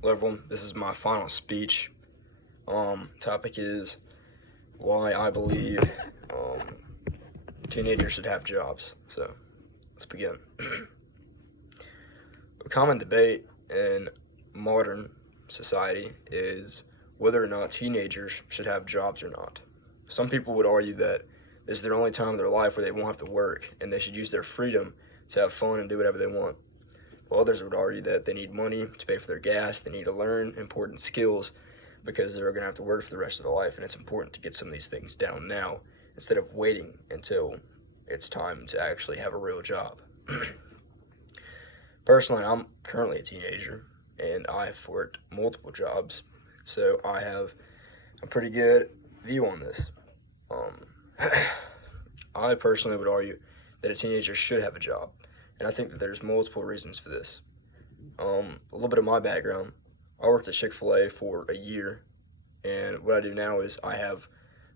Hello everyone, this is my final speech. Topic is why I believe teenagers should have jobs. So let's begin. A common debate in modern society is whether or not teenagers should have jobs or not. Some people would argue that this is their only time of their life where they won't have to work and they should use their freedom to have fun and do whatever they want. While others would argue that they need money to pay for their gas, they need to learn important skills because they're going to have to work for the rest of their life, and it's important to get some of these things down now instead of waiting until it's time to actually have a real job. Personally, I'm currently a teenager, and I've worked multiple jobs, so I have a pretty good view on this. I personally would argue that a teenager should have a job, and I think that there's multiple reasons for this. A little bit of my background. I worked at Chick-fil-A for a year, and what I do now is I have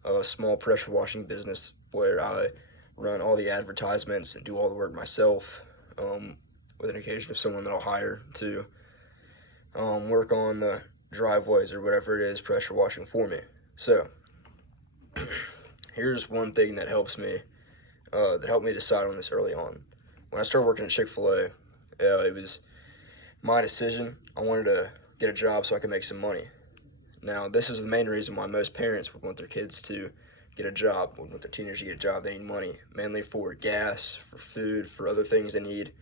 a small pressure washing business where I run all the advertisements and do all the work myself, with an occasion of someone that I'll hire to work on the driveways or whatever it is pressure washing for me. So here's one thing that helped me decide on this early on. When I started working at Chick-fil-A, it was my decision. I wanted to get a job so I could make some money. Now, this is the main reason why most parents would want their kids to get a job, would want their teenagers to get a job. They need money, mainly for gas, for food, for other things they need.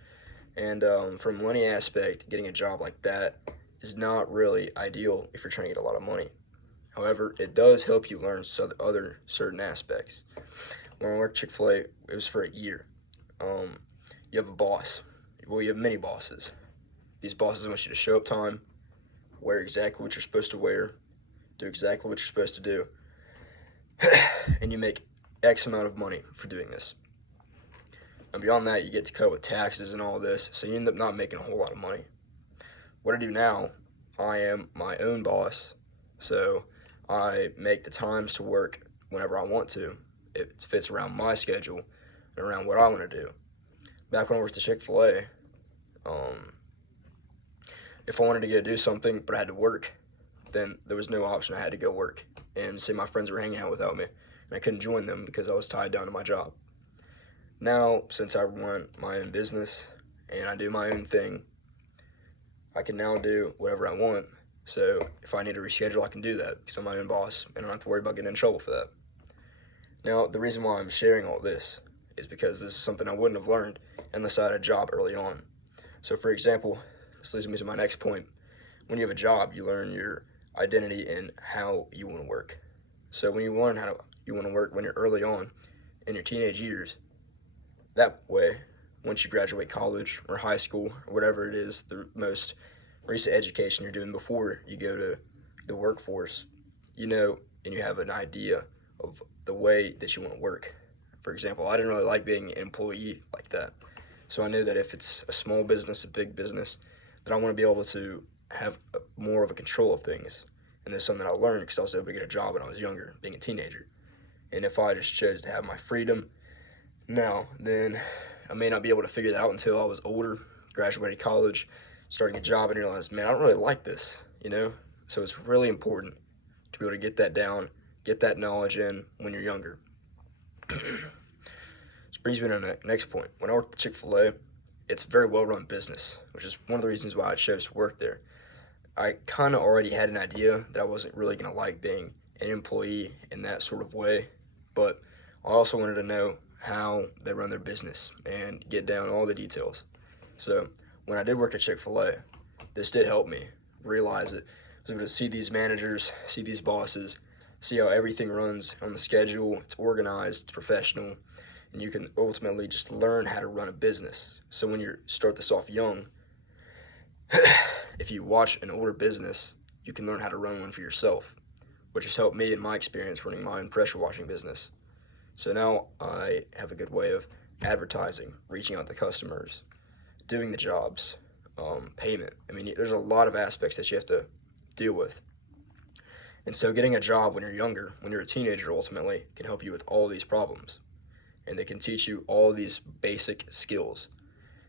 And from a money aspect, getting a job like that is not really ideal if you're trying to get a lot of money. However, it does help you learn other certain aspects. When I worked at Chick-fil-A, it was for a year. You have a boss. Well, you have many bosses. These bosses want you to show up time, wear exactly what you're supposed to wear, do exactly what you're supposed to do, and you make X amount of money for doing this. And beyond that, you get to cut with taxes and all this, so you end up not making a whole lot of money. What I do now, I am my own boss, so I make the times to work whenever I want to. It fits around my schedule and around what I want to do. Back when I worked at Chick-fil-A, if I wanted to go do something but I had to work, then there was no option. I had to go work. And say my friends were hanging out without me, and I couldn't join them because I was tied down to my job. Now, since I run my own business and I do my own thing, I can now do whatever I want. So if I need to reschedule, I can do that because I'm my own boss and I don't have to worry about getting in trouble for that. Now, the reason why I'm sharing all this is because this is something I wouldn't have learned unless I had a job early on. So for example, this leads me to my next point. When you have a job, you learn your identity and how you want to work. So when you learn how you want to work when you're early on in your teenage years, that way, once you graduate college or high school or whatever it is, the most recent education you're doing before you go to the workforce, you know, and you have an idea of the way that you want to work. For example, I didn't really like being an employee like that. So I knew that if it's a small business, a big business, that I want to be able to have more of a control of things. And that's something I learned because I was able to get a job when I was younger, being a teenager. And if I just chose to have my freedom now, then I may not be able to figure that out until I was older, graduated college, starting a job, and realized, man, I don't really like this, you know? So it's really important to be able to get that down, get that knowledge in when you're younger. This brings me to the next point. When I worked at Chick-fil-A, it's a very well-run business, which is one of the reasons why I chose to work there. I kind of already had an idea that I wasn't really going to like being an employee in that sort of way, but I also wanted to know how they run their business and get down all the details. So when I did work at Chick-fil-A, this did help me realize it. I was able to see these managers, see these bosses, see how everything runs on the schedule, it's organized, it's professional, and you can ultimately just learn how to run a business. So when you start this off young, if you watch an older business, you can learn how to run one for yourself, which has helped me in my experience running my own pressure washing business. So now I have a good way of advertising, reaching out to customers, doing the jobs, payment. I mean, there's a lot of aspects that you have to deal with. And so getting a job when you're younger, when you're a teenager ultimately, can help you with all these problems. And they can teach you all these basic skills.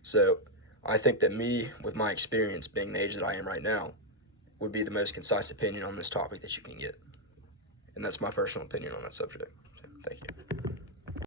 So I think that me, with my experience being the age that I am right now, would be the most concise opinion on this topic that you can get. And that's my personal opinion on that subject. So, thank you.